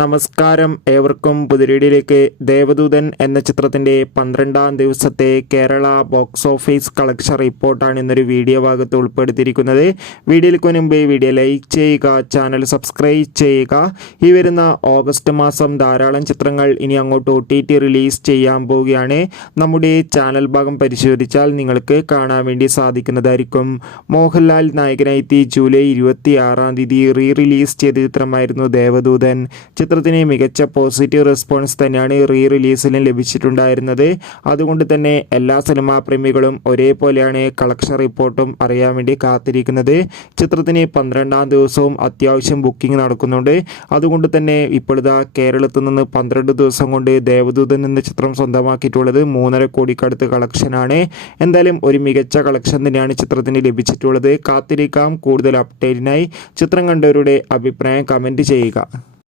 നമസ്കാരം, ഏവർക്കും പുതിരീടിയിലേക്ക്. ദേവദൂതൻ എന്ന ചിത്രത്തിൻ്റെ 12-ാം ദിവസത്തെ കേരള ബോക്സ് ഓഫീസ് കളക്ഷൻ റിപ്പോർട്ടാണ് ഇന്നൊരു വീഡിയോ ഭാഗത്ത് ഉൾപ്പെടുത്തിയിരിക്കുന്നത്. വീഡിയോയ്ക്ക് മുൻപ് വീഡിയോ ലൈക്ക് ചെയ്യുക, ചാനൽ സബ്സ്ക്രൈബ് ചെയ്യുക. ഈ വരുന്ന ഓഗസ്റ്റ് മാസം ധാരാളം ചിത്രങ്ങൾ ഇനി അങ്ങോട്ട് OTT റിലീസ് ചെയ്യാൻ പോവുകയാണ്. നമ്മുടെ ചാനൽ ഭാഗം പരിശോധിച്ചാൽ നിങ്ങൾക്ക് കാണാൻ വേണ്ടി സാധിക്കുന്നതായിരിക്കും. മോഹൻലാൽ നായകനായി ജൂലൈ 26-ാം തീയതി റിലീസ് ചെയ്ത ചിത്രമായിരുന്നു ദേവദൂതൻ. ചിത്രത്തിന് മികച്ച പോസിറ്റീവ് റെസ്പോൺസ് തന്നെയാണ് റിലീസിലും ലഭിച്ചിട്ടുണ്ടായിരുന്നത്. അതുകൊണ്ട് തന്നെ എല്ലാ സിനിമാ പ്രേമികളും ഒരേപോലെയാണ് കളക്ഷൻ റിപ്പോർട്ടും അറിയാൻ വേണ്ടി കാത്തിരിക്കുന്നത്. ചിത്രത്തിന് 12-ാം ദിവസവും അത്യാവശ്യം ബുക്കിംഗ് നടക്കുന്നുണ്ട്. അതുകൊണ്ട് തന്നെ ഇപ്പോഴത്തെ കേരളത്തിൽ നിന്ന് 12 ദിവസം കൊണ്ട് ദേവദൂതൻ എന്ന ചിത്രം സ്വന്തമാക്കിയിട്ടുള്ളത് 3.5 കോടിക്കടുത്ത് കളക്ഷനാണ്. എന്തായാലും ഒരു മികച്ച കളക്ഷൻ തന്നെയാണ് ചിത്രത്തിന് ലഭിച്ചിട്ടുള്ളത്. കാത്തിരിക്കാം. കൂടുതൽ അപ്ഡേറ്റിനായി ചിത്രം കണ്ടവരുടെ അഭിപ്രായം കമൻറ്റ് ചെയ്യുക.